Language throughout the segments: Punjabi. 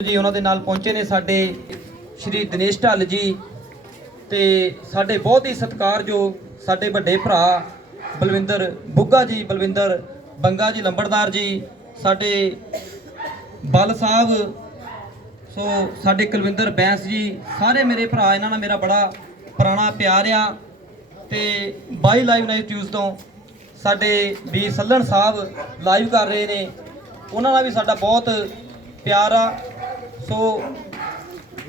ਜੀ, ਉਹਨਾਂ ਦੇ ਨਾਲ ਪਹੁੰਚੇ ਨੇ ਸਾਡੇ ਸ਼੍ਰੀ ਦਿਨੇਸ਼ ਢੱਲ ਜੀ ਤੇ ਸਾਡੇ ਬਹੁਤ ਹੀ ਸਤਿਕਾਰਯੋਗ ਸਾਡੇ ਵੱਡੇ ਭਰਾ ਬਲਵਿੰਦਰ ਬੁੱਗਾ ਜੀ, ਬਲਵਿੰਦਰ ਬੰਗਾ ਜੀ, ਲੰਬੜਦਾਰ ਜੀ, ਸਾਡੇ ਬਲ ਸਾਹਿਬ, ਸੋ ਸਾਡੇ ਕੁਲਵਿੰਦਰ ਬੈਂਸ ਜੀ, ਸਾਰੇ ਮੇਰੇ ਭਰਾ, ਇਹਨਾਂ ਨਾਲ ਮੇਰਾ ਬੜਾ ਪੁਰਾਣਾ ਪਿਆਰ ਆ ਤੇ ਬਾਈ ਲਾਈਵ ਨਾਈਟ ਨਿਊਜ਼ ਤੋਂ ਸਾਡੇ ਵੀ ਸੱਲਣ ਸਾਹਿਬ ਲਾਈਵ ਕਰ ਰਹੇ ਨੇ। ਉਹਨਾਂ ਨਾਲ ਵੀ ਸਾਡਾ ਬਹੁਤ ਪਿਆਰ ਆ। ਸੋ,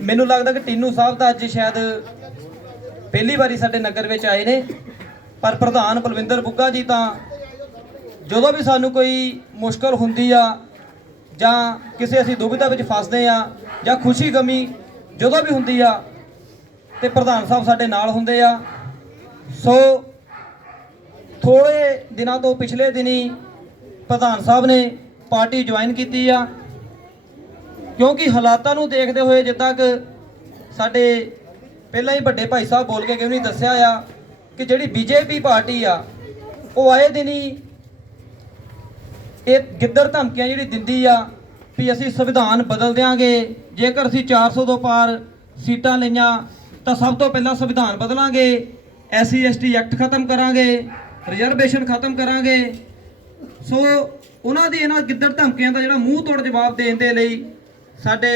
ਮੈਨੂੰ ਲੱਗਦਾ ਕਿ ਟੀਨੂ ਸਾਹਿਬ ਤਾਂ ਅੱਜ ਸ਼ਾਇਦ ਪਹਿਲੀ ਵਾਰੀ ਸਾਡੇ ਨਗਰ ਵਿੱਚ ਆਏ ਨੇ, ਪਰ ਪ੍ਰਧਾਨ ਬਲਵਿੰਦਰ ਬੁੱਗਾ ਜੀ ਤਾਂ ਜਦੋਂ ਵੀ ਸਾਨੂੰ ਕੋਈ ਮੁਸ਼ਕਲ ਹੁੰਦੀ ਆ, ਜਾਂ ਕਿਸੇ ਅਸੀਂ ਦੁਬਿਧਾ ਵਿੱਚ ਫਸਦੇ ਆ, ਜਾਂ ਖੁਸ਼ੀ ਗਮੀ ਜਦੋਂ ਵੀ ਹੁੰਦੀ ਆ, ਤੇ ਪ੍ਰਧਾਨ ਸਾਹਿਬ ਸਾਡੇ ਨਾਲ ਹੁੰਦੇ ਆ। ਸੋ ਥੋੜੇ ਦਿਨਾਂ ਤੋਂ ਪਿਛਲੇ ਦਿਨੀ ਪ੍ਰਧਾਨ ਸਾਹਿਬ ਨੇ ਪਾਰਟੀ ਜੁਆਇਨ ਕੀਤੀ ਆ। ਕਿਉਂਕਿ ਹਾਲਾਤਾਂ ਨੂੰ ਦੇਖਦੇ ਹੋਏ ਜਿੱਦਾਂ ਕਿ ਸਾਡੇ ਪਹਿਲਾਂ ਹੀ ਵੱਡੇ ਭਾਈ ਸਾਹਿਬ ਬੋਲ ਕੇ ਕਿਉਂ ਨਹੀਂ ਦੱਸਿਆ ਆ ਕਿ ਜਿਹੜੀ ਬੀਜੇਪੀ ਪਾਰਟੀ ਆ, ਉਹ ਆਏ ਦਿਨ ਹੀ ਇਹ ਗਿੱਦੜ ਧਮਕੀਆਂ ਜਿਹੜੀ ਦਿੰਦੀ ਆ ਵੀ ਅਸੀਂ ਸੰਵਿਧਾਨ ਬਦਲ ਦਿਆਂਗੇ, ਜੇਕਰ ਅਸੀਂ 400 ਤੋਂ ਪਾਰ ਸੀਟਾਂ ਲਈਆਂ ਤਾਂ ਸਭ ਤੋਂ ਪਹਿਲਾਂ ਸੰਵਿਧਾਨ ਬਦਲਾਂਗੇ ਐਸਸੀ ਐਸਟੀ ਐਕਟ ਖਤਮ ਕਰਾਂਗੇ, ਰਿਜ਼ਰਵੇਸ਼ਨ ਖਤਮ ਕਰਾਂਗੇ। ਸੋ ਉਹਨਾਂ ਦੀ ਇਹਨਾਂ ਗਿੱਦੜ ਧਮਕੀਆਂ ਦਾ ਜਿਹੜਾ ਮੂੰਹ ਤੋੜ ਜਵਾਬ ਦੇਣ ਦੇ ਲਈ ਸਾਡੇ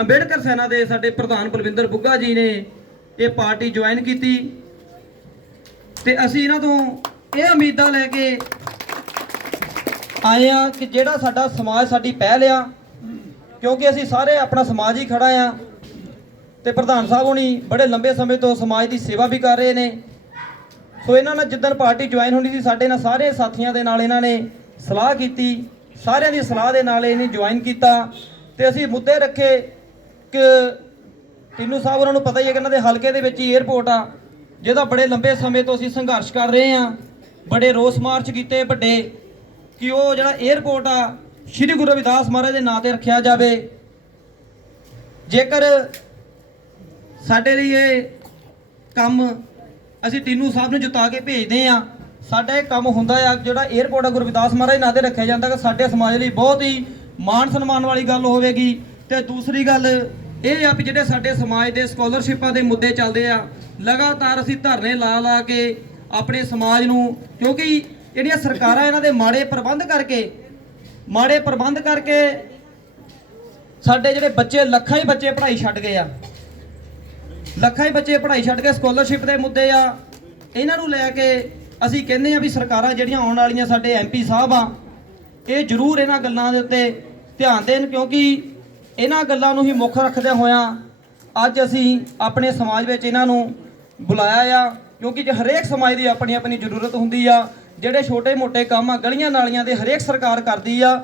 ਅੰਬੇਡਕਰ ਸੈਨਾ ਦੇ ਸਾਡੇ ਪ੍ਰਧਾਨ ਬਲਵਿੰਦਰ ਬੁੱਗਾ ਜੀ ਨੇ ਇਹ ਪਾਰਟੀ ਜੁਆਇਨ ਕੀਤੀ ਤੇ ਅਸੀਂ ਇਹਨਾਂ ਤੋਂ ਇਹ ਉਮੀਦਾਂ ਲੈ ਕੇ ਆਏ ਆ ਕਿ ਜਿਹੜਾ ਸਾਡਾ ਸਮਾਜ ਸਾਡੀ ਪਹਿਲ ਆ, ਕਿਉਂਕਿ ਅਸੀਂ ਸਾਰੇ ਆਪਣਾ ਸਮਾਜ ਹੀ ਖੜਾ ਆ ਤੇ ਪ੍ਰਧਾਨ ਸਾਹਿਬ ਹੁਣੀ ਬੜੇ ਲੰਬੇ ਸਮੇਂ ਤੋਂ ਸਮਾਜ ਦੀ ਸੇਵਾ ਵੀ ਕਰ ਰਹੇ ਨੇ। ਸੋ ਇਹਨਾਂ ਨਾਲ ਜਿੱਦਣ ਪਾਰਟੀ ਜੁਆਇਨ ਹੋਣੀ ਸੀ, ਸਾਡੇ ਨਾਲ ਸਾਰੇ ਸਾਥੀਆਂ ਦੇ ਨਾਲ ਇਹਨਾਂ ਨੇ ਸਲਾਹ ਕੀਤੀ, ਸਾਰਿਆਂ ਦੀ ਸਲਾਹ ਦੇ ਨਾਲ ਇਹਨੇ ਜੁਆਇਨ ਕੀਤਾ। ਤੇ ਅਸੀਂ ਮੁੱਦੇ ਰੱਖੇ ਕਿ ਟਿੰਨੂ ਸਾਹਿਬ ਉਹਨਾਂ ਨੂੰ ਪਤਾ ਹੀ ਹੈ ਕਿ ਇਹਨਾਂ ਦੇ ਹਲਕੇ ਦੇ ਵਿੱਚ ਹੀ 에어ਪੋਰਟ ਆ, ਜਿਹਦਾ ਬੜੇ ਲੰਬੇ ਸਮੇਂ ਤੋਂ ਅਸੀਂ ਸੰਘਰਸ਼ ਕਰ ਰਹੇ ਆ ਬੜੇ ਰੋਸ ਮਾਰਚ ਕੀਤੇ ਵੱਡੇ ਕਿ ਉਹ ਜਿਹੜਾ 에어ਪੋਰਟ ਆ, ਸ੍ਰੀ ਗੁਰੂ ਰਵਿਦਾਸ ਮਹਾਰਾਜ ਦੇ ਨਾਂ ਤੇ ਰੱਖਿਆ ਜਾਵੇ। ਜੇਕਰ ਸਾਡੇ ਲਈ ਇਹ ਕੰਮ ਅਸੀਂ ਟਿੰਨੂ ਸਾਹਿਬ ਨੂੰ ਜੁਤਾ ਕੇ ਭੇਜਦੇ ਆ ਸਾਡਾ ਇਹ ਕੰਮ ਹੁੰਦਾ ਆ ਜਿਹੜਾ 에어ਪੋਰਟ ਗੁਰੂ ਰਵਿਦਾਸ ਮਹਾਰਾਜ ਦੇ ਨਾਂ ਤੇ ਰੱਖਿਆ ਜਾਂਦਾ, ਕਿ ਸਾਡੇ ਸਮਾਜ ਲਈ ਬਹੁਤ ਹੀ ਮਾਣ ਸਨਮਾਨ ਵਾਲੀ ਗੱਲ ਹੋਵੇਗੀ। ਤੇ ਦੂਸਰੀ ਗੱਲ, ਇਹ ਆ ਵੀ ਜਿਹੜੇ ਸਾਡੇ ਸਮਾਜ ਦੇ ਸਕਾਲਰਸ਼ਿਪਾਂ ਦੇ ਮੁੱਦੇ ਚੱਲਦੇ ਆ, ਲਗਾਤਾਰ ਅਸੀਂ ਧਰਨੇ ਲਾ ਲਾ ਕੇ ਆਪਣੇ ਸਮਾਜ ਨੂੰ, ਕਿਉਂਕਿ ਜਿਹੜੀਆਂ ਸਰਕਾਰਾਂ ਇਹਨਾਂ ਦੇ ਮਾੜੇ ਪ੍ਰਬੰਧ ਕਰਕੇ, ਮਾੜੇ ਪ੍ਰਬੰਧ ਕਰਕੇ ਸਾਡੇ ਜਿਹੜੇ ਬੱਚੇ ਲੱਖਾਂ ਹੀ ਬੱਚੇ ਪੜ੍ਹਾਈ ਛੱਡ ਗਏ ਆ। ਲੱਖਾਂ ਹੀ ਬੱਚੇ ਪੜ੍ਹਾਈ ਛੱਡ ਕੇ ਸਕਾਲਰਸ਼ਿਪ ਦੇ ਮੁੱਦੇ ਆ, ਇਹਨਾਂ ਨੂੰ ਲੈ ਕੇ ਅਸੀਂ ਕਹਿੰਦੇ ਆ ਵੀ ਸਰਕਾਰਾਂ ਜਿਹੜੀਆਂ ਆਉਣ ਵਾਲੀਆਂ ਸਾਡੇ ਐਮਪੀ ਸਾਹਿਬ ਆ, ਇਹ ਜ਼ਰੂਰ ਇਹਨਾਂ ਗੱਲਾਂ ਦੇ ਉੱਤੇ ਧਿਆਨ ਦੇਣ ਕਿਉਂਕਿ ਇਹਨਾਂ ਗੱਲਾਂ ਨੂੰ ਹੀ ਮੁੱਖ ਰੱਖਦਿਆਂ ਹੋਇਆਂ ਅੱਜ ਅਸੀਂ ਆਪਣੇ ਸਮਾਜ ਵਿੱਚ ਇਹਨਾਂ ਨੂੰ ਬੁਲਾਇਆ ਆ, ਕਿਉਂਕਿ ਜੇ ਹਰੇਕ ਸਮਾਜ ਦੀ ਆਪਣੀ ਆਪਣੀ ਜ਼ਰੂਰਤ ਹੁੰਦੀ ਆ, ਜਿਹੜੇ ਛੋਟੇ-ਮੋਟੇ ਕੰਮ ਆ, ਗਲੀਆਂ ਨਾਲੀਆਂ ਦੇ ਹਰੇਕ ਸਰਕਾਰ ਕਰਦੀ ਆ,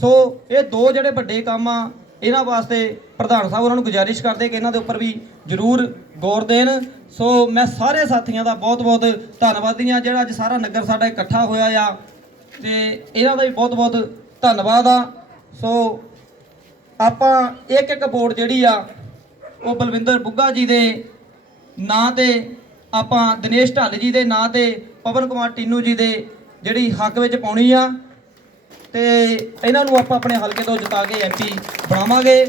ਸੋ ਇਹ ਦੋ ਜਿਹੜੇ ਵੱਡੇ ਕੰਮ ਆ, ਇਹਨਾਂ ਵਾਸਤੇ ਪ੍ਰਧਾਨ ਸਾਹਿਬ ਉਹਨਾਂ ਨੂੰ ਗੁਜ਼ਾਰਿਸ਼ ਕਰਦੇ ਕਿ ਇਹਨਾਂ ਦੇ ਉੱਪਰ ਵੀ ਜ਼ਰੂਰ ਗੌਰ ਦੇਣ। ਸੋ ਮੈਂ ਸਾਰੇ ਸਾਥੀਆਂ ਦਾ ਬਹੁਤ-ਬਹੁਤ ਧੰਨਵਾਦੀ ਆ ਜਿਹੜਾ ਅੱਜ ਸਾਰਾ ਨਗਰ ਸਾਡਾ ਇਕੱਠਾ ਹੋਇਆ ਆ, ਤੇ ਇਹਨਾਂ ਦਾ ਵੀ ਬਹੁਤ-ਬਹੁਤ ਧੰਨਵਾਦ ਆ। ਸੋ ਆਪਾਂ ਇੱਕ ਇੱਕ ਵੋਟ ਜਿਹੜੀ ਆ, ਉਹ ਬਲਵਿੰਦਰ ਬੁੱਗਾ ਜੀ ਦੇ ਨਾਂ ਤੇ, ਆਪਾਂ ਦਿਨੇਸ਼ ਢੱਲ ਜੀ ਦੇ ਨਾਂ ਤੇ, ਪਵਨ ਕੁਮਾਰ ਟੀਨੂ ਜੀ ਦੇ ਜਿਹੜੀ ਹੱਕ ਵਿੱਚ ਪਾਉਣੀ ਆ। ਤੇ ਇਹਨਾਂ ਨੂੰ ਆਪਾਂ ਆਪਣੇ ਹਲਕੇ ਤੋਂ ਜਿਤਾ ਕੇ ਐਮਪੀ ਬਣਾਵਾਂਗੇ।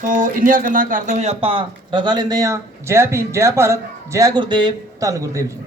ਸੋ ਇੰਨੀਆਂ ਗੱਲਾਂ ਕਰਦੇ ਹੋਏ ਆਪਾਂ ਰਜ਼ਾ ਲੈਂਦੇ ਆ ਜੈ ਭੀਮ ਜੈ ਭਾਰਤ, ਜੈ ਗੁਰਦੇਵ, ਧੰਨ ਗੁਰਦੇਵ ਜੀ।